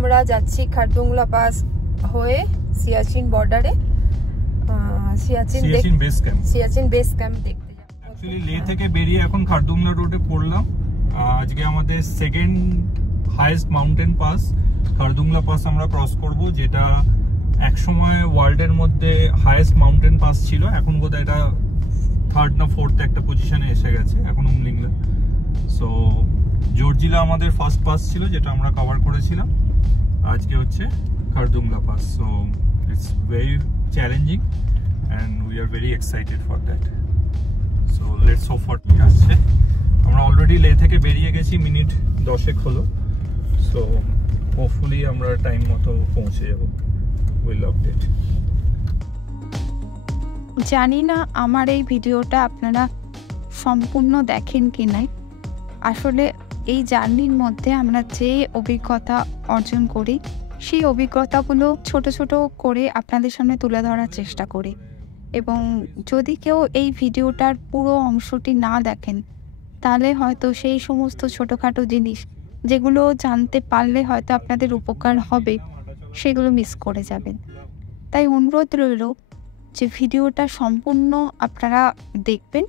আমরা যাচ্ছি খারদুংলা পাস হয়ে সিয়াচিন বর্ডারে, সিয়াচিন বেস ক্যাম্প দেখতে যাব। অ্যাকচুয়ালি লে থেকে বেরিয়ে এখন খারদুংলা রোডে পড়লাম। আজকে আমাদের second highest mountain pass Khardungla pass আমরা ক্রস করব, যেটা একসময় ওয়ার্ল্ডের মধ্যে হাইয়েস্ট মাউন্টেন পাস ছিল। এখন বোধহয় এটা থার্ড না ফোর্থ একটা পজিশনে এসে গেছে এখন উমলিংলা। সো জর্জিলা আমাদের ফার্স্ট পাস ছিল, যেটা আমরা কভার করেছিলাম। আজকে হচ্ছে Khardungla pass. So it's very challenging and we are very excited for that. So let's hope for কি আসছে। আমরা অলরেডি লে থেকে বেরিয়ে গেছি, মিনিট 10 হলো। সো হোপফুলি আমরা টাইম মতো পৌঁছে যাব। Will update. জানি না আমার এই ভিডিওটা আপনারা সম্পূর্ণ দেখেন কি নাই। আসলে এই জার্নির মধ্যে আমরা যে অভিজ্ঞতা অর্জন করি, সেই অভিজ্ঞতাগুলো ছোট ছোট করে আপনাদের সামনে তুলে ধরার চেষ্টা করি। এবং যদি কেউ এই ভিডিওটার পুরো অংশটি না দেখেন, তাহলে হয়তো সেই সমস্ত ছোটোখাটো জিনিস যেগুলো জানতে পারলে হয়তো আপনাদের উপকার হবে, সেগুলো মিস করে যাবেন। তাই অনুরোধ রইল যে ভিডিওটা সম্পূর্ণ আপনারা দেখবেন,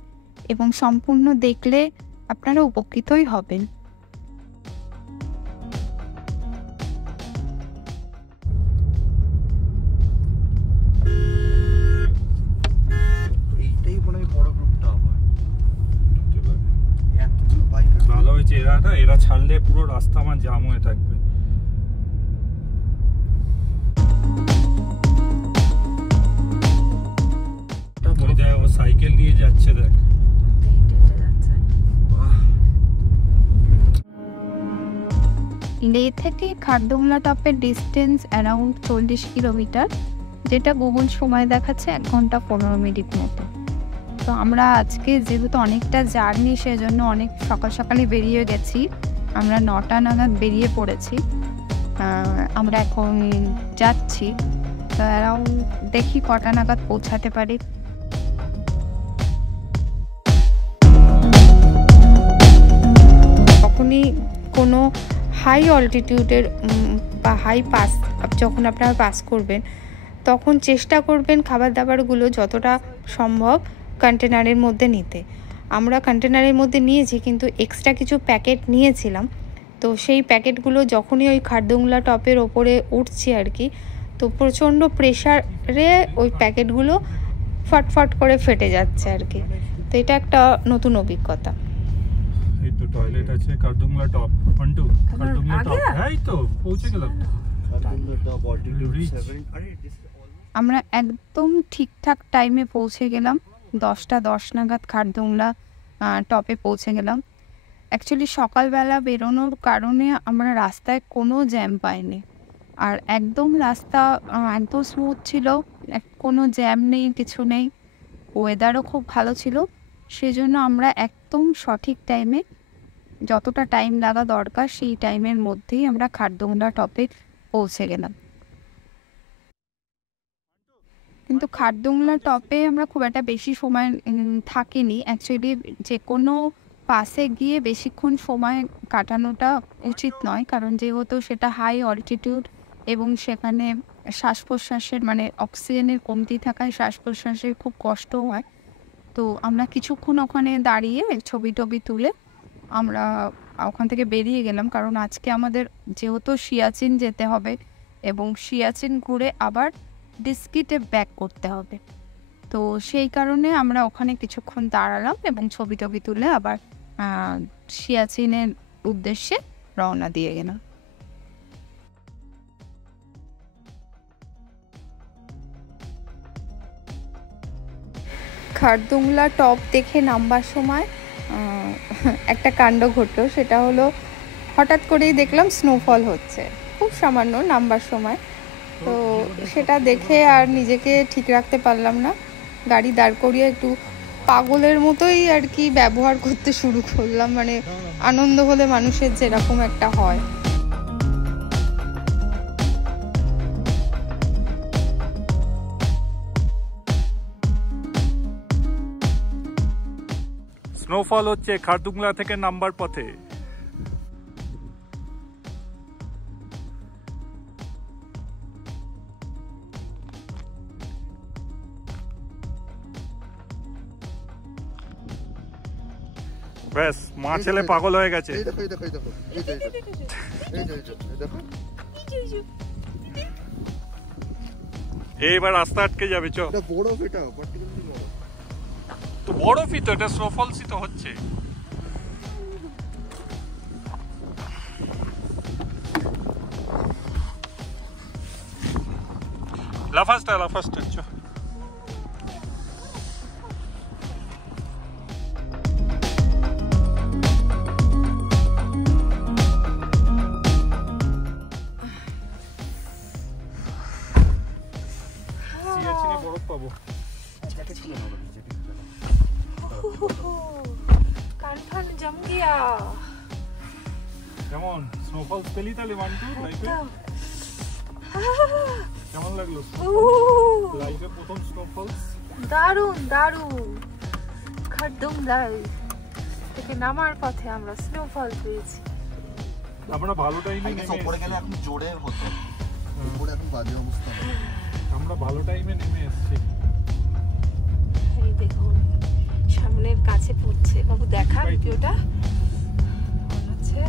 এবং সম্পূর্ণ দেখলে আপনারা উপকৃতই হবেন। ভালো হয়েছে এরা ছাড়লে পুরো রাস্তা আমার জাম হয়ে থাকবে। ও সাইকেল নিয়ে যাচ্ছে, দেখ। লে থেকে খারদুংলা টপের ডিস্টেন্স অ্যারাউন্ড 40 কিলোমিটার, যেটা গুগল সময় দেখাচ্ছে 1 ঘন্টা 15 মিনিট মতো। তো আমরা আজকে যেহেতু অনেকটা জার্নি, সেজন্য অনেক সকাল সকালে বেরিয়ে গেছি। আমরা 9টা নাগাদ বেরিয়ে পড়েছি। আমরা এখন যাচ্ছি, তো অ্যারাউন্ড দেখি কটা নাগাদ পৌঁছাতে পারি। যখনই কোনো হাই অল্টিটিউডের বা হাই পাস যখন আপনারা পাস করবেন, তখন চেষ্টা করবেন খাবার দাবারগুলো যতটা সম্ভব কন্টেনারের মধ্যে নিতে। আমরা কন্টেনারের মধ্যে নিয়েছি, কিন্তু এক্সট্রা কিছু প্যাকেট নিয়েছিলাম। তো সেই প্যাকেটগুলো যখনই ওই খারদুংলা টপের ওপরে উঠছি আর কি, তো প্রচণ্ড প্রেশারে ওই প্যাকেটগুলো ফটফট করে ফেটে যাচ্ছে আর কি। তো এটা একটা নতুন অভিজ্ঞতা। এই তো টয়লেট আছে খারদুংলা টপ 12 খারদুংলা টপ। এই তো পৌঁছে গেলাম। Khardungla top altitude 7। আমরা একদম ঠিকঠাক টাইমে পৌঁছে গেলাম। 10টা 10 নাগাদ খারদুংলা টপে পৌঁছে গেলাম। অ্যাকচুয়ালি সকালবেলা বেরোনোর কারণে আমরা রাস্তায় কোনো জ্যাম পাইনি, আর একদম রাস্তা একদম স্মুথ ছিল, কোনো জ্যাম নেই, কিছু নেই। ওয়েদারও খুব ভালো ছিল, সেজন্য আমরা একদম সঠিক টাইমে, যতটা টাইম লাগা দরকার সেই টাইমের মধ্যেই আমরা খারদুংলা টপে পৌঁছে গেলাম। কিন্তু খারদুংলা টপে আমরা খুব একটা বেশি সময় থাকিনি। অ্যাকচুয়ালি যে কোনো পাসে গিয়ে বেশিক্ষণ সময় কাটানোটা উচিত নয়, কারণ যেহেতু সেটা হাই অল্টিটিউড এবং সেখানে শ্বাস প্রশ্বাসের মানে অক্সিজেনের কমতি থাকায় শ্বাস প্রশ্বাসের খুব কষ্ট হয়। তো আমরা কিছুক্ষণ ওখানে দাঁড়িয়ে ছবি টবি তুলে আমরা ওখান থেকে বেরিয়ে গেলাম, কারণ আজকে আমাদের যেহেতু সিয়াচিন যেতে হবে এবং সিয়াচিন ঘুরে আবার ডিস্কিটে ব্যাক করতে হবে। তো সেই কারণে আমরা ওখানে কিছুক্ষণ দাঁড়ালাম এবং ছবি টবি তুলে আবার সিয়াচিনের উদ্দেশ্যে রওনা দিয়ে গেলাম। খারদুংলা টপ দেখে নামবার সময় একটা কাণ্ড ঘটলো। সেটা হলো, হঠাৎ করেই দেখলাম স্নোফল হচ্ছে, খুব সামান্য নামবার সময়। তো সেটা দেখে আর নিজেকে ঠিক রাখতে পারলাম না, গাড়ি দাঁড় করিয়ে একটু পাগলের মতোই আর কি ব্যবহার করতে শুরু করলাম। মানে আনন্দ হলে মানুষের যেরকম একটা হয়। স্নোফল হচ্ছে খারদুংলা থেকে নামবার পথে। ব্যাস মা ছেলে পাগল হয়ে গেছে। এই দেখো এই দেখো এই দেখো এই দেখো এই দেখো এইবার রাস্তা আটকে যাবে। চ এটা বরফ, এটা পার্টিকুলারলি বরফ তো, বরফই তো, এটা স্নোফলসই তো হচ্ছে। লাফাস্টা চ সিয়াচিনে বরফ পাবো। কান ফান জম গিয়া। কেমন স্নোফলস পেলি তাহলে 1 2 লাইফে? কেমন লাগলো লাইফে প্রথম স্নোফলস? দারুণ দারুণ। খারদুংলাই থেকে নামার পথে আমরা স্নোফল পেয়েছি। আমরা ভালো টাইমে নেমে উপরে গেলে এখন জোরে হতো, উপরে এখন বাজে অবস্থা। আমরা ভালো টাইমে নেমে এসেছি। এই দেখুন সামনের কাছে পড়ছে। বাবু দেখা ভিডিওটা আছে।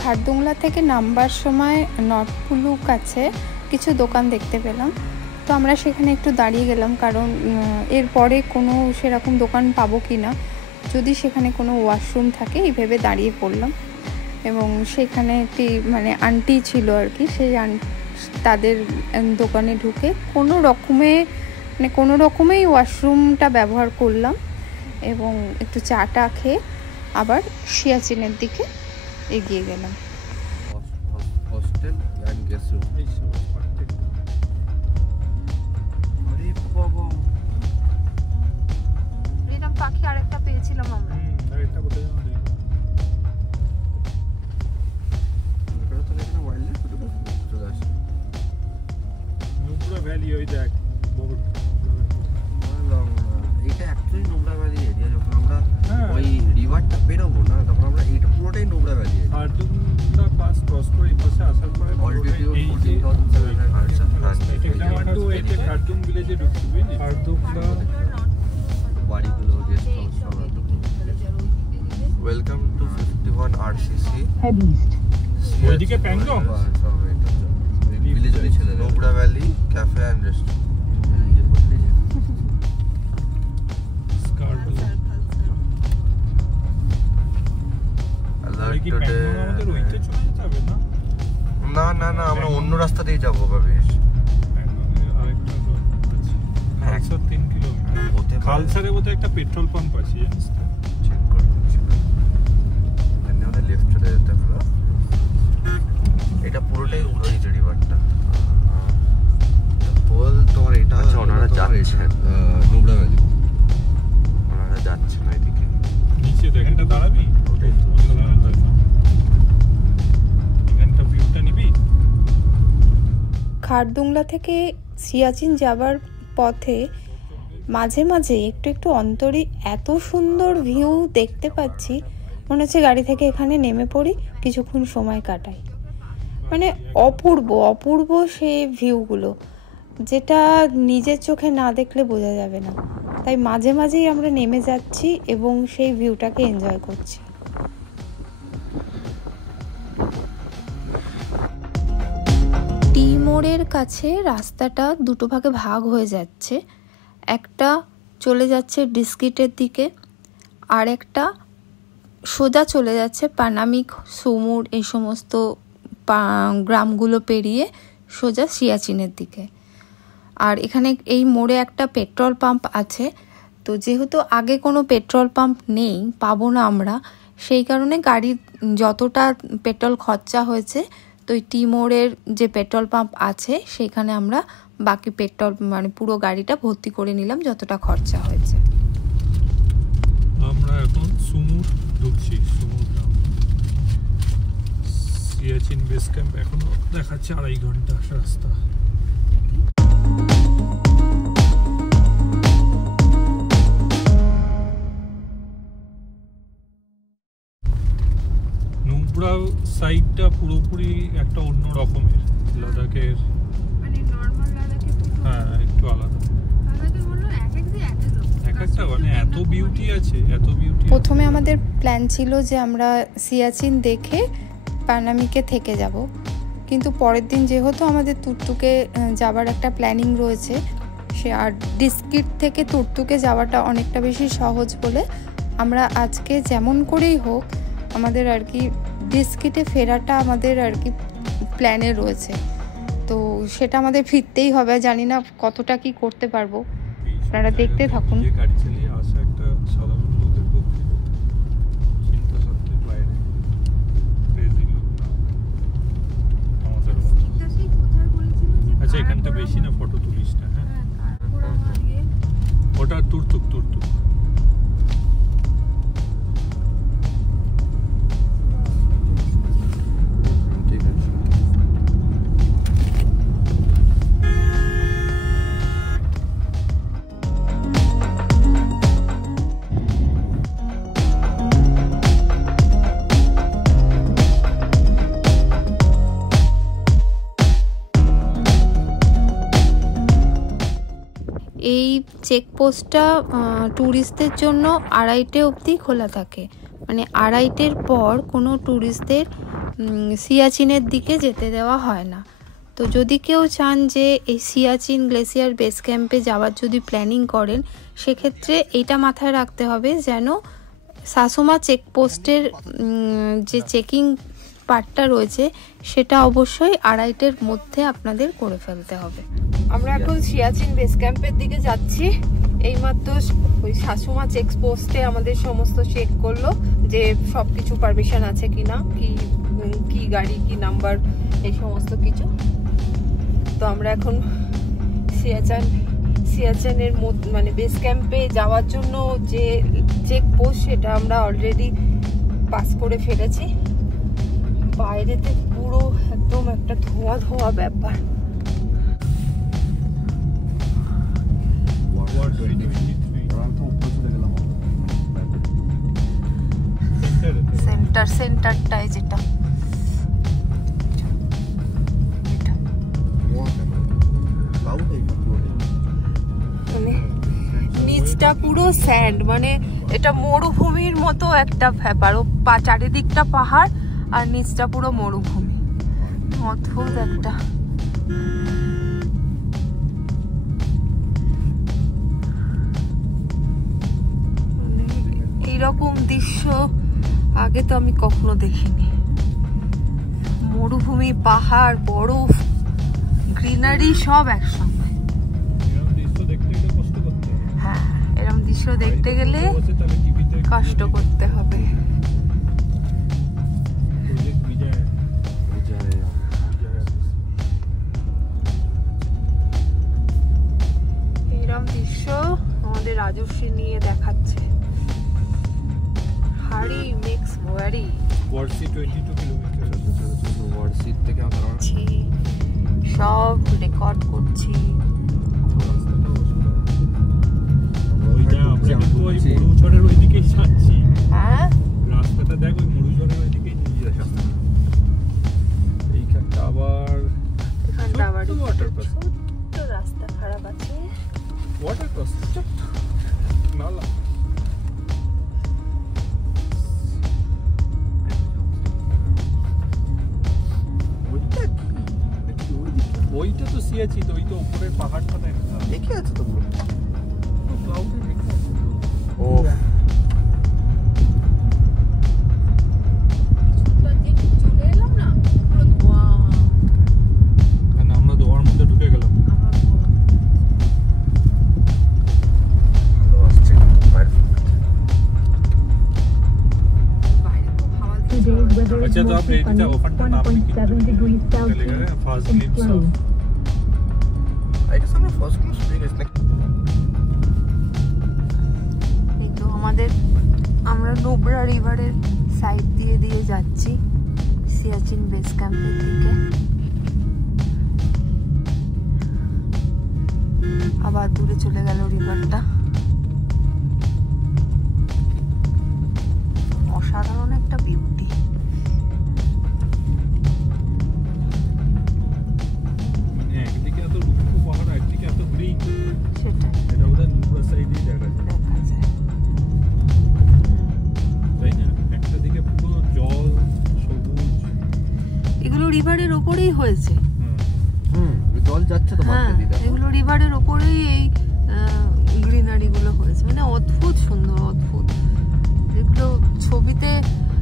খারদুংলা থেকে নামবার সময় নটকুলু কাছে কিছু দোকান দেখতে পেলাম, তো আমরা সেখানে একটু দাঁড়িয়ে গেলাম, কারণ এরপরে কোনো সেরকম দোকান পাবো কি না, যদি সেখানে কোনো ওয়াশরুম থাকে এই ভেবে দাঁড়িয়ে পড়লাম। এবং সেখানে একটি মানে আন্টি ছিল আর কি, সেই তাদের দোকানে ঢুকে কোনো রকমেই ওয়াশরুমটা ব্যবহার করলাম এবং একটু চাটা খেয়ে আবার সিয়াচিনের দিকে এগিয়ে গেলাম। Hostel and guest room. এরকম পাখি আরেকটা পেয়েছিলাম আমরা। আরেকটা কোথায় যেন দেখি। এটা তো এখানে ওয়াইল্ড লাইফ চলে আসে। নুব্রা ভ্যালি ওই দেখ বহুত। এটা অ্যাকচুয়ালি নোবরা ভ্যালি এরিয়া। যখন আমরা ওই রিভারটা বেরোবো না তখন আমরা এইটা পুরোটাই Nubra valley area. Khardungla pass cross করে এই পাশে আসার পরে অলরেডি এই যে 14,700 একটু এই যে খারদুং ভিলেজে ঢুকছি বুঝলি। খারদুংলা বাড়িগুলো গেস্ট হাউস সব একদম। Welcome to 51 RCC. ওইদিকে প্যাংগং ভিলেজে ছেলে Nubra valley café and restaurant. না না না আমরা অন্য রাস্তা দিয়ে যাবো ভাবিস। খালসারে বোধহয় একটা পেট্রোল পাম্প আছে জানিস তো? চেক করে আমাদের লেফট চলে যেতে হবে। এটা পুরোটাই ওই যে রিভারটা বল তোমার। এটা আচ্ছা ওনারা যাচ্ছেন নোবরা ভ্যালি, ওনারা যাচ্ছেন ওইদিকে। নিচে দেখ, এখানটা দাঁড়াবি? ওটাই তো। এখানটা ভিউটা নিবি? খারদুংলা থেকে সিয়াচিন যাবার পথে মাঝে মাঝে একটু অন্তরে এত সুন্দর ভিউ দেখতে পাচ্ছি, মনে হচ্ছে গাড়ি থেকে এখানে নেমে পড়ি, কিছুক্ষণ সময় কাটাই। মানে অপূর্ব সেই ভিউগুলো, যেটা নিজের চোখে না দেখলে বোঝা যাবে না। তাই মাঝে মাঝেই আমরা নেমে যাচ্ছি এবং সেই ভিউটাকে এনজয় করছি। টি মোড়ের কাছে রাস্তাটা দুটো ভাগে ভাগ হয়ে যাচ্ছে, একটা চলে যাচ্ছে বিস্কিটের দিকে, আর একটা সোজা চলে যাচ্ছে পানামিক, সুমুর এই সমস্ত গ্রামগুলো পেরিয়ে সোজা সিয়াচিনের দিকে। আর এখানে এই মোড়ে একটা পেট্রোল পাম্প আছে, তো যেহেতু আগে কোনো পেট্রোল পাম্প নেই, পাবো না আমরা, সেই কারণে গাড়ির যতটা পেট্রোল খরচা হয়েছে, তো এই টি মোড়ের যে পেট্রোল পাম্প আছে সেখানে আমরা বাকি পেট্রোল মানে পুরো গাড়িটা ভর্তি করে নিলাম যতটা খরচা হয়েছে। আমরা এখন সুমুর ঢুকছি। সুমুর সিয়াচিন বেস ক্যাম্প এখনো দেখাচ্ছে 2.5 ঘন্টা রাস্তা। নুব্রা সাইডটা পুরোপুরি একটা অন্য রকমের লাদাখের, মানে নরমাল লাদাখে হ্যাঁ একটু আলাদা। লাদাখে হলো এক এক দিয়ে এক এক রকম। এক একটা মানে এত বিউটি আছে, এত বিউটি। প্রথমে আমাদের প্ল্যান ছিল যে আমরা সিয়াচিন দেখে পানামিকে থেকে যাব, কিন্তু পরের দিন যেহেতু আমাদের তুর্তুকে যাবার একটা প্ল্যানিং রয়েছে, সে আর ডিস্কিট থেকে তুর্তুকে যাওয়াটা অনেকটা বেশি সহজ বলে আমরা আজকে যেমন করেই হোক আমাদের আর কি ডিস্কিটে ফেরাটা আমাদের আর কি প্ল্যানে রয়েছে। তো সেটা আমাদের ফিরতেই হবে, জানি না কতটা কি করতে পারবো, আপনারা দেখতে থাকুন। গাড়ি চালিয়ে আসা একটা সাধারণ লোকের পক্ষে চিন্তা শক্তির বাইরে। ক্রেজি লোক না আমাদের মতো। এটা সেই কোথায় বলেছিল যে আচ্ছা এখানটা বেশি না, ফটো তুলিস না। হ্যাঁ ওটা তুর্তুক। ঠিক আছে। এই চেকপোস্টটা ট্যুরিস্টদের জন্য 2:30 অবধি খোলা থাকে, মানে 2:30-এর পর কোনো ট্যুরিস্টদের সিয়াচিনের দিকে যেতে দেওয়া হয় না। তো যদি কেউ চান যে এই সিয়াচিন গ্লেসিয়ার বেস ক্যাম্পে যাওয়ার যদি প্ল্যানিং করেন, সেক্ষেত্রে এইটা মাথায় রাখতে হবে যেন সাসুমা চেকপোস্টের যে চেকিং পার্টটা রয়েছে সেটা অবশ্যই 2:30-এর মধ্যে আপনাদের করে ফেলতে হবে। আমরা এখন সিয়াচিন বেস ক্যাম্পের দিকে যাচ্ছি। এইমাত্র ওই সাসুমা চেক পোস্টে আমাদের সমস্ত চেক করলো যে সবকিছু পারমিশন আছে কিনা, কি গাড়ি, কি নাম্বার, এই সমস্ত কিছু। তো আমরা এখন সিয়াচিনের মানে বেস ক্যাম্পে যাওয়ার জন্য যে চেক পোস্ট সেটা আমরা অলরেডি পাস করে ফেলেছি। বাইরেতে পুরো একদম একটা ধোঁয়া ধোঁয়া ব্যাপার। সেন্টারটাই যেটা মানে নিচটা পুরো স্যান্ড, মানে এটা মরুভূমির মতো একটা ব্যাপার। ও চারিদিকটা পাহাড় আর নিচটা পুরো মরুভূমি, অদ্ভুত একটা। এইরকম দৃশ্য আগে তো আমি কখনো দেখিনি। মরুভূমি, পাহাড়, বরফ, গ্রিনারি সব একসঙ্গে। হ্যাঁ, এরকম দৃশ্য দেখতে গেলে কষ্ট করতে হবে। এরকম দৃশ্য আমাদের রাজস্বী নিয়ে দেখাচ্ছে। হাড়ি মেক্স ওয়ারি ওয়ার্সি 22 কিলোমিটার। ওয়ার্সি থেকে আমরা সব রেকর্ড করছি। ওইটা আমরা কিন্তু ওই মরুঝড়ের ওইদিকেই যাচ্ছি। হ্যাঁ, রাস্তাটা দেখ, ওই মরুঝড়ের ওইদিকেই নিয়ে যাচ্ছে। এইখানটা আবার এখানটা আবার ওয়াটার ক্রস, ছোট্ট রাস্তা খারাপ আছে। ওয়াটার ক্রস নালা। ওইটা তো সিয়াচিন, ওই তো উপরের পাহাড়টা দেখা দেখে আছে তো পুরো। ক্লাউডে দেখে আছে তো। ও চলে এলাম না, পুরো ধোঁয়া। কারণ আমরা দোয়ার মধ্যে ঢুকে গেলাম। ভালো আসছে বাইরে খুব হাওয়া দিচ্ছে। अच्छा तो आप रेडी ओपनটা নাম লিখে চলে গেলে ফার্স্ট গ্লিম্পস অফ এটা আমরা ফার্স্ট ক্লাস পেয়ে গেছি নাকি? এই তো আমরা নোবরা রিভারের সাইড দিয়ে যাচ্ছি সিয়াচিন বেস ক্যাম্পের দিকে। আবার দূরে চলে গেল রিভারটা। অসাধারণ একটা বিউটি। সাইডেই, সেটা এটা ওদের নুব্রা সাইডেই দেখা যায়, তাই না? একটা দিকে পুরো জল, সবুজ। এগুলো রিভারের ওপরেই হয়েছে। জল যাচ্ছে তো হ্যাঁ, এগুলো রিভারের ওপরেই এই গ্রিনারি গুলো হয়েছে, মানে অদ্ভুত সুন্দর, অদ্ভুত। এগুলো ছবিতে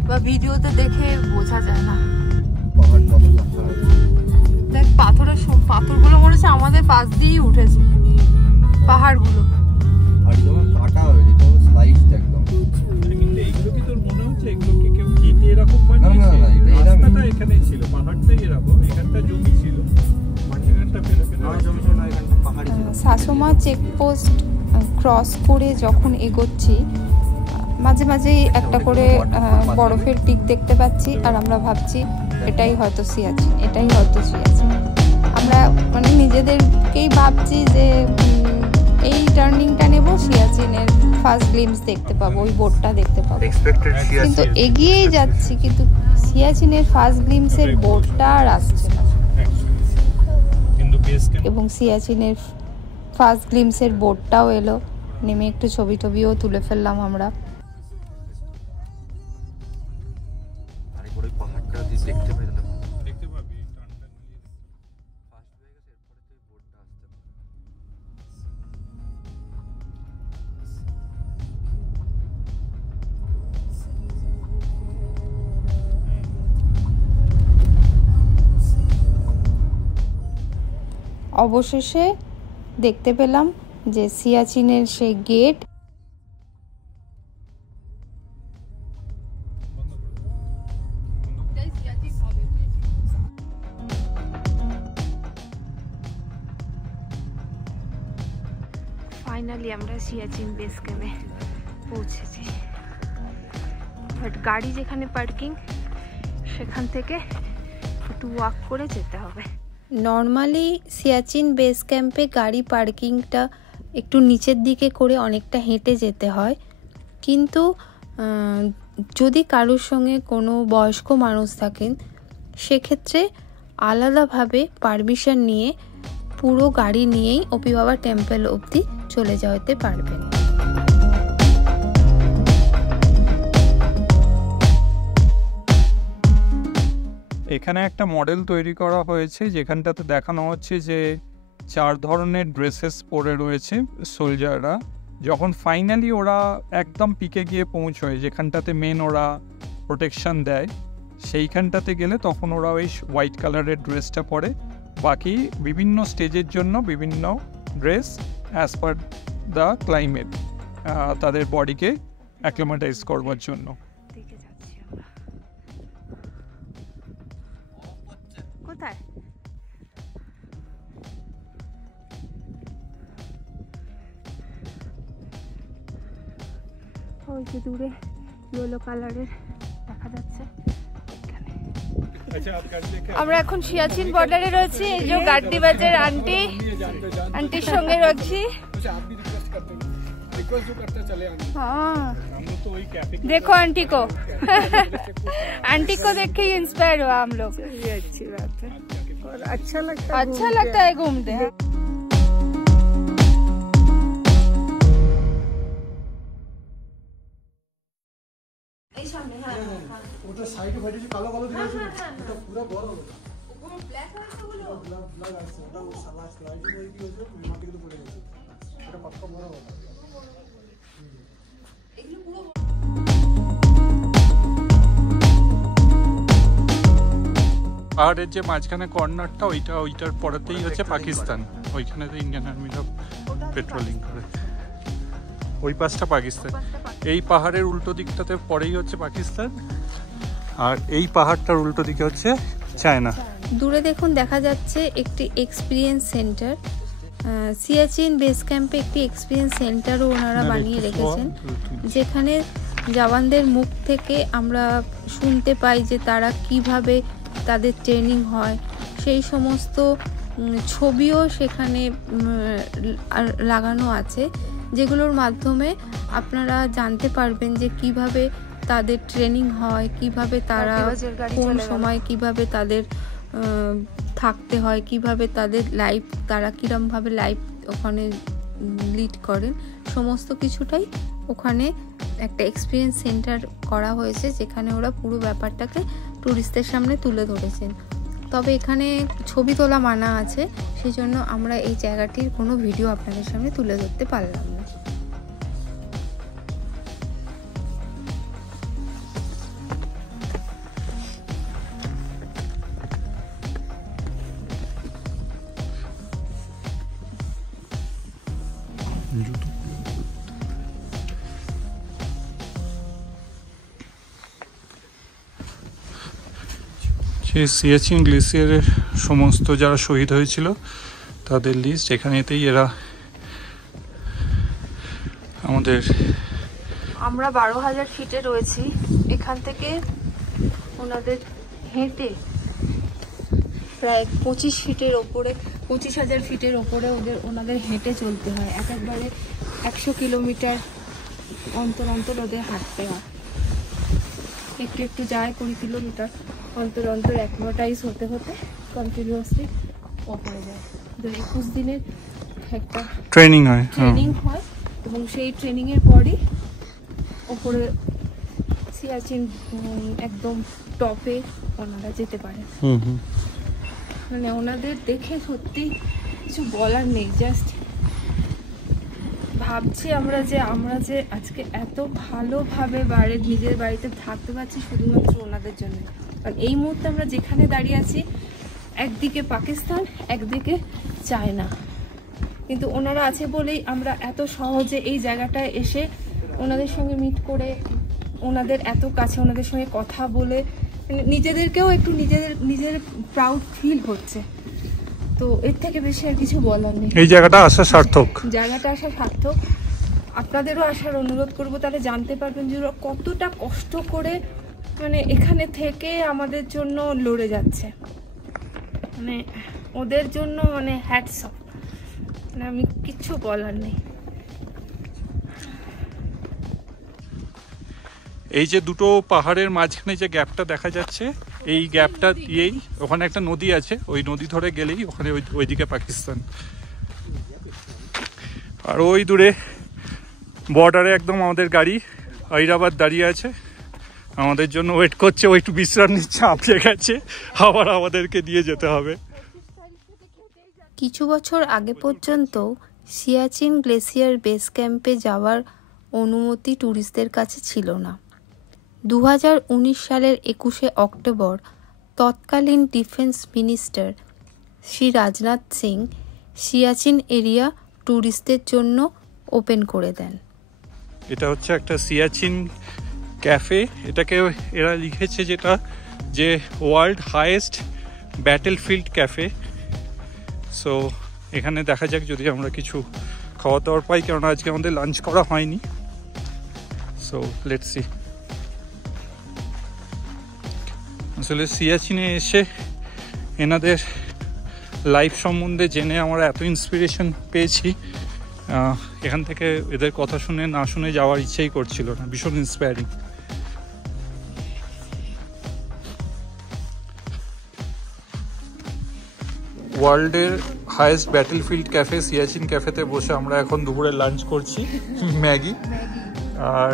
বা ভিডিওতে দেখে বোঝা যায় না। দেখ পাথরগুলো মনে হচ্ছে আমাদের পাশ দিয়েই উঠেছে, পাহাড়গুলো। আর যখন কাটা হয়েছে তখন স্লাইসড একদম। কিন্তু এইগুলো কি তোর মনে হচ্ছে এগুলো কি কেউ কেটে এরকম বানিয়েছে? না, রাস্তাটা এখানেই ছিল, পাহাড়টাই এরকম, এখানটা জমি ছিল, এখানটা ফেলে জমি ছিল না, এখানটা পাহাড়ি ছিল। শাশুমা চেকপোস্ট ক্রস করে যখন এগোচ্ছি, মাঝে মাঝেই একটা করে বরফের পিক দেখতে পাচ্ছি, আর আমরা ভাবছি এটাই হয়তো সিয়াচিন, এটাই হয়তো সিয়াচিন। আমরা মানে নিজেদেরকেই ভাবছি যে এই টার্নিংটা নেব, সিয়াচিনের ফার্স্ট গ্লিমস দেখতে পাবো, ওই বোর্ডটা দেখতে পাবো। কিন্তু এগিয়েই যাচ্ছি, কিন্তু সিয়াচিনের ফার্স্ট গ্লিমসের বোর্ডটা আর আসছে না। এবং সিয়াচিনের ফার্স্ট গ্লিমসের বোর্ডটাও এলো, নেমে একটু ছবিও তুলে ফেললাম আমরা। পাহাড়টা দিয়ে দেখতে পাই, দেখতে পাবি। অবশেষে দেখতে পেলাম যে সিয়াচিনের সেই গেট। ফাইনালি আমরা সিয়াচিন বেস ক্যাম্পে পৌঁছেছি, বাট গাড়ি যেখানে পার্কিং সেখান থেকে একটু ওয়াক করে যেতে হবে। নর্মালি সিয়াচিন বেস ক্যাম্পে গাড়ি পার্কিংটা একটু নিচের দিকে করে অনেকটা হেঁটে যেতে হয়, কিন্তু যদি কারোর সঙ্গে কোনো বয়স্ক মানুষ থাকেন সেক্ষেত্রে আলাদাভাবে পারমিশন নিয়ে পুরো গাড়ি নিয়েই ওপি বাবা টেম্পল অবধি চলে যেতে পারবেন। এখানে একটা মডেল তৈরি করা হয়েছে যেখানটাতে দেখানো হচ্ছে যে 4 ধরনের ড্রেসেস পরে রয়েছে সোলজাররা। যখন ফাইনালি ওরা একদম পিকে গিয়ে পৌঁছয়, যেখানটাতে মেন ওরা প্রোটেকশন দেয়, সেইখানটাতে গেলে তখন ওরা ওই হোয়াইট কালারের ড্রেসটা পরে। বাকি বিভিন্ন স্টেজের জন্য বিভিন্ন dress as per the climate, তাদের বডিকে অ্যাক্লিমেটাইজ করবার জন্য। কোথায়? ওই যে দূরে ইয়েলো কালারের দেখা যাচ্ছে। আমরা এখন সিয়াচিন বর্ডারে রয়েছি। এই যে গার্দিবাজের আন্টির সঙ্গে রয়েছি। हाँ, देखो आंटी को देख के इंस्पायर हुआ हम लोग। ये अच्छी बात है और अच्छा लगता है घूमते हैं। পাহাড়ের যে মাঝখানে কর্নারটা ওইটার পরেতেই হচ্ছে পাকিস্তান, ওইখানে ইন্ডিয়ান আর্মিরা পেট্রোলিং করে। ওই পাশটা পাকিস্তান, এই পাহাড়ের উল্টো দিকটাতে পরেই হচ্ছে পাকিস্তান, আর এই পাহাড়টার উল্টো দিকে হচ্ছে চায়না। দূরে দেখুন দেখা যাচ্ছে একটি এক্সপিরিয়েন্স সেন্টার। সিয়াচিন বেস ক্যাম্পে একটি এক্সপিরিয়েন্স সেন্টারও ওনারা বানিয়ে রেখেছেন, যেখানে জওয়ানদের মুখ থেকে আমরা শুনতে পাই যে তারা কিভাবে তাদের ট্রেনিং হয়, সেই সমস্ত ছবিও সেখানে লাগানো আছে, যেগুলোর মাধ্যমে আপনারা জানতে পারবেন যে কিভাবে তাদের ট্রেনিং হয়, কিভাবে তারা কোন সময় কিভাবে তাদের থাকতে হয়, কিভাবে তাদের লাইফ, তারা কীরমভাবে লাইফ ওখানে লিড করেন, সমস্ত কিছুটাই ওখানে একটা এক্সপিরিয়েন্স সেন্টার করা হয়েছে, যেখানে ওরা পুরো ব্যাপারটাকে ট্যুরিস্টদের সামনে তুলে ধরেছেন। তবে এখানে ছবি তোলা মানা আছে, সেই জন্য আমরা এই জায়গাটির কোনো ভিডিও আপনাদের সামনে তুলে ধরতে পারলাম না। সিয়াচিন গ্লেসিয়ারের সমস্ত যারা শহীদ হয়েছিল তাদের লিস্ট এখানেতেই। এরা আমাদের, আমরা 12,000 ফিটে রয়েছি, এখান থেকে ওনাদের হেঁটে প্রায় 25,000 ফিটের ওপরে ওনাদের হেঁটে চলতে হয়। একবারে 100 কিলোমিটার অন্তর অন্তর ওদের হাঁটতে হয়, একটু একটু যায় 20 কিলোমিটার অন্তর অন্তর অ্যাক্লিমেটাইজ হতে হতে কন্টিনিউয়াসলি ওপরে যায়। 21 দিনের একটা ট্রেনিং হয় এবং সেই ট্রেনিংয়ের পরই ওপরে সিয়াচিন একদম টপে ওনারা যেতে পারে। মানে ওনাদের দেখে সত্যি কিছু বলার নেই। জাস্ট ভাবছি আমরা যে আজকে এত ভালোভাবে নিজের বাড়িতে থাকতে পারছি শুধুমাত্র ওনাদের জন্য। কারণ এই মুহূর্তে আমরা যেখানে দাঁড়িয়ে আছি, একদিকে পাকিস্তান, একদিকে চায়না, কিন্তু ওনারা আছে বলেই আমরা এত সহজে এই জায়গাটায় এসে ওনাদের সঙ্গে মিট করে, ওনাদের এত কাছে, ওনাদের সঙ্গে কথা বলে নিজেদেরকেও একটু নিজের প্রাউড ফিল হচ্ছে। তো এর থেকে বেশি আর কিছু বলার নেই। এই জায়গাটা আসা সার্থক, আপনাদেরও আসার অনুরোধ করব, তাহলে জানতে পারবেন যে ওরা কতটা কষ্ট করে মানে এখানে থেকে আমাদের জন্য লড়ে যাচ্ছে। মানে ওদের জন্য মানে হ্যাটস অফ, মানে আমি কিচ্ছু বলার নেই। এই যে দুটো পাহাড়ের মাঝখানে যে গ্যাপটা দেখা যাচ্ছে, এই গ্যাপটা দিয়েই ওখানে একটা নদী আছে, ওই নদী ধরে গেলেই ওখানে ওইদিকে পাকিস্তান। আর ওই দূরে বর্ডারে একদম আমাদের গাড়ি আইরাবাদ দাঁড়িয়ে আছে, আমাদের জন্য ওয়েট করছে। ও একটু বিশ্রাম নিচ্ছে, হাঁপিয়ে গেছে, আবার আমাদেরকে দিয়ে যেতে হবে। কিছু বছর আগে পর্যন্ত সিয়াচিন গ্লেসিয়ার বেস ক্যাম্পে যাওয়ার অনুমতি ট্যুরিস্টদের কাছে ছিল না। 2019 সালের 21শে অক্টোবর তৎকালীন defence minister Shri Rajnath Singh Siachen area ট্যুরিস্টদের জন্য ওপেন করে দেন। এটা হচ্ছে একটা সিয়াচিন ক্যাফে, এটাকে এরা লিখেছে যেটা যে world highest battlefield cafe. So এখানে দেখা যাক যদি আমরা কিছু খাওয়া দাওয়ার পাই, কেননা আজকে আমাদের লাঞ্চ করা হয়নি। So let's see. আসলে সিয়াচিনে এসে এনাদের লাইফ সম্বন্ধে জেনে আমরা এত ইন্সপিরেশন পেয়েছি, এখান থেকে এদের কথা শুনে না শুনে যাওয়ার ইচ্ছেই করছিল না। ভীষণ ইন্সপায়ারিং। ওয়ার্ল্ডের হাইয়েস্ট ব্যাটেলফিল্ড ক্যাফে সিয়াচিন ক্যাফেতে বসে আমরা এখন দুপুরে লাঞ্চ করছি, ম্যাগি। আর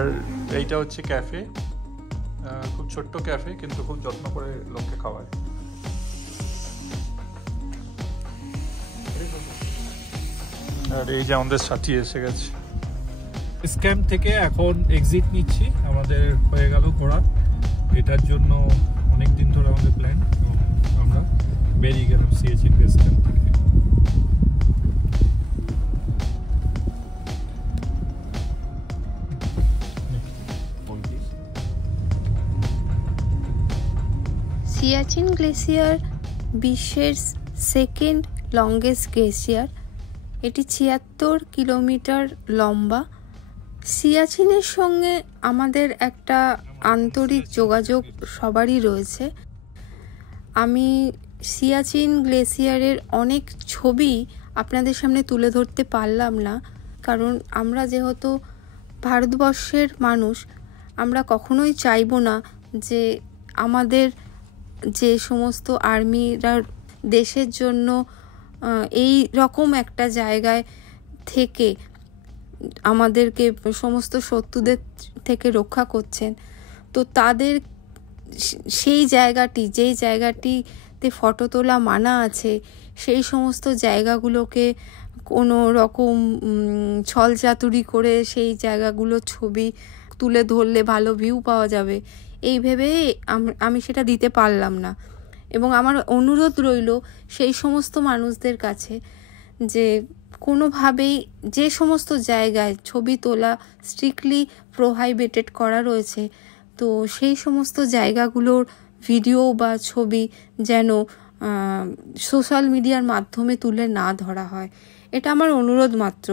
এইটা হচ্ছে ক্যাফে, খুব ছোট্ট ক্যাফে কিন্তু খুব যত্ন করে লোককে খাওয়ায়। আর এই যে আমাদের সাথী এসে গেছে। স্ক্যাম্প থেকে এখন এক্সিট নিচ্ছি, আমাদের হয়ে গেল ঘোরা। এটার জন্য অনেক দিন ধরে আমাদের প্ল্যান, আমরা বেরিয়ে গেলাম সিয়াচিন বেস ক্যাম্প থেকে। সিয়াচিন গ্লেসিয়ার বিশ্বের সেকেন্ড লংগেস্ট গ্লেসিয়ার। এটি 76 কিলোমিটার লম্বা। সিয়াচিনের সঙ্গে আমাদের একটা আন্তরিক যোগাযোগ সবারই রয়েছে। আমি সিয়াচিন গ্লেসিয়ারের অনেক ছবি আপনাদের সামনে তুলে ধরতে পারলাম না, কারণ আমরা যেহেতু ভারতবর্ষের মানুষ, আমরা কখনোই চাইবো না যে আমাদের যে সমস্ত আর্মিরা দেশের জন্য এই রকম একটা জায়গায় থেকে আমাদেরকে সমস্ত শত্রুদের থেকে রক্ষা করছেন। তো তাদের সেই জায়গাটি, যেই জায়গাটিতে ফটো তোলা মানা আছে, সেই সমস্ত জায়গাগুলোকে কোনো রকম ছলচাতুরি করে সেই জায়গাগুলোর ছবি তুলে ধরলে ভালো ভিউ পাওয়া যাবে, এই ভেবে আমি সেটা দিতে পারলাম না। এবং আমার অনুরোধ রইল সেই সমস্ত মানুষদের কাছে যে কোনোভাবেই যে সমস্ত জায়গায় ছবি তোলা স্ট্রিক্টলি প্রোহাইবিটেড করা রয়েছে, তো সেই সমস্ত জায়গাগুলোর ভিডিও বা ছবি যেন সোশ্যাল মিডিয়ার মাধ্যমে তুলে না ধরা হয়, এটা আমার অনুরোধ মাত্র।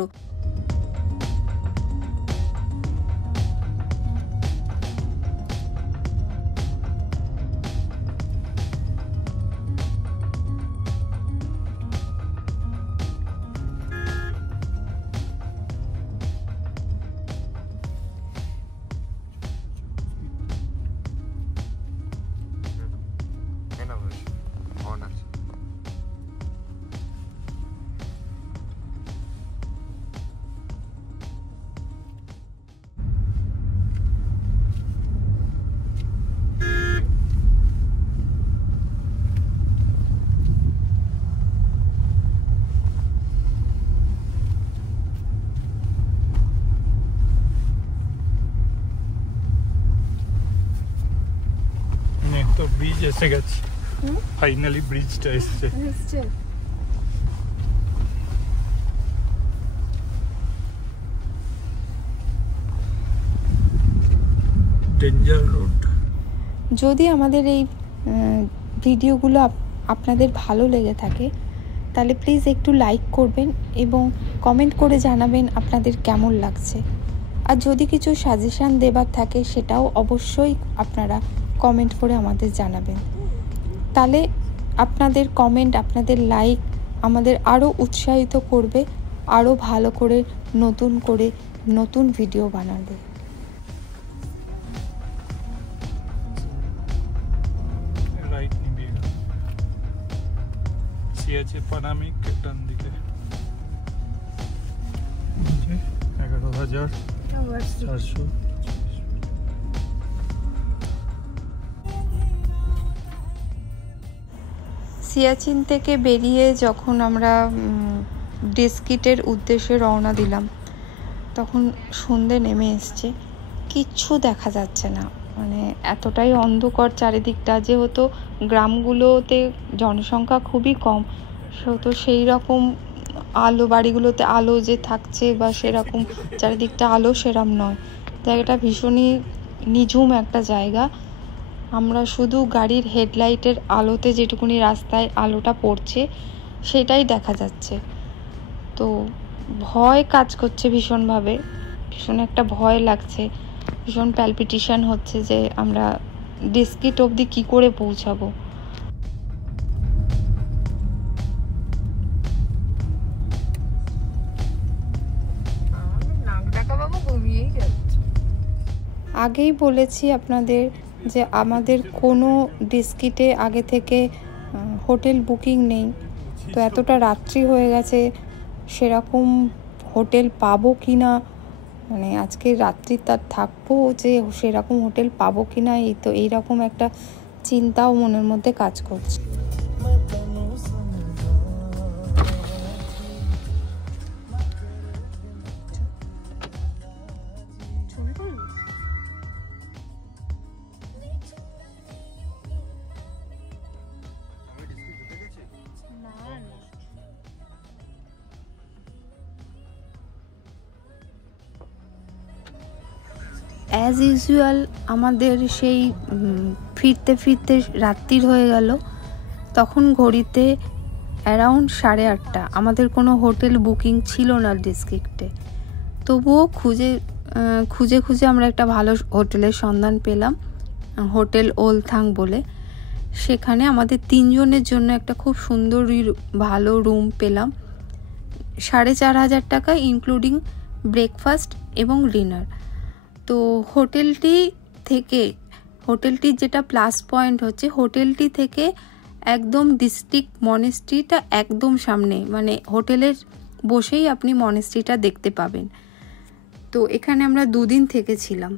তো ব্রিজ এসে গেছে, ফাইনালি ব্রিজটা এসছে। Danger road. যদি আমাদের এই ভিডিওগুলো আপনাদের ভালো লেগে থাকে তাহলে প্লিজ একটু লাইক করবেন এবং কমেন্ট করে জানাবেন আপনাদের কেমন লাগছে। আর যদি কিছু সাজেশান দেবার থাকে সেটাও অবশ্যই আপনারা কমেন্ট করে আমাদের জানাবেন। তাহলে আপনাদের কমেন্ট, আপনাদের লাইক আমাদের আরও উৎসাহিত করবে আরও ভালো করে নতুন ভিডিও বানাবে। রাইট নিবি, সিএচে পানামিক ডান দিকে 11,400। সিয়াচিন থেকে বেরিয়ে যখন আমরা ডিস্কিটের উদ্দেশ্যে রওনা দিলাম তখন সন্ধে নেমে এসছে, কিচ্ছু দেখা যাচ্ছে না, মানে এতটাই অন্ধকার চারিদিকটা। যেহেতু গ্রামগুলোতে জনসংখ্যা খুবই কম, সেহেতু সেই রকম আলো, বাড়িগুলোতে আলো যে থাকছে বা সেরকম চারিদিকটা আলো সেরম নয়, জায়গাটা ভীষণই নিঝুম একটা জায়গা। আমরা শুধু গাড়ির হেডলাইটের আলোতে যেটুকুনি রাস্তায় আলোটা পড়ছে সেটাই দেখা যাচ্ছে। তো ভয় কাজ করছে ভীষণভাবে, ভীষণ একটা ভয় লাগছে, ভীষণ প্যালপিটেশন হচ্ছে যে আমরা ডিস্কিট অবধি কী করে পৌঁছাবো। আগেই বলেছি আপনাদের যে আমাদের কোনো ডিস্কিটে আগে থেকে হোটেল বুকিং নেই, তো এতটা রাত্রি হয়ে গেছে, সেরকম হোটেল পাবো কি না, মানে আজকে রাত্রি তার থাকবো যে সেরকম হোটেল পাবো কি না, এইরকম একটা চিন্তাও মনের মধ্যে কাজ করছে। অ্যাজ ইউজুয়াল আমাদের সেই ফিরতে ফিরতে রাত্রির হয়ে গেল, তখন ঘড়িতে অ্যারাউন্ড 8:30। আমাদের কোনো হোটেল বুকিং ছিল না ডিস্ট্রিক্টে, তবুও খুঁজে আমরা একটা ভালো হোটেলের সন্ধান পেলাম, হোটেল ওলথাং বলে। সেখানে আমাদের 3 জনের জন্য একটা খুব সুন্দর ভালো রুম পেলাম, 4,500 টাকা ইনক্লুডিং ব্রেকফাস্ট এবং ডিনার। তো হোটেলটির যেটা প্লাস পয়েন্ট হচ্ছে, হোটেলটি থেকে একদম ডিস্ট্রিক্ট মনেস্ট্রিটা একদম সামনে, মানে হোটেলের বসেই আপনি মনেস্ট্রিটা দেখতে পাবেন। তো এখানে আমরা 2 দিন থেকেছিলাম।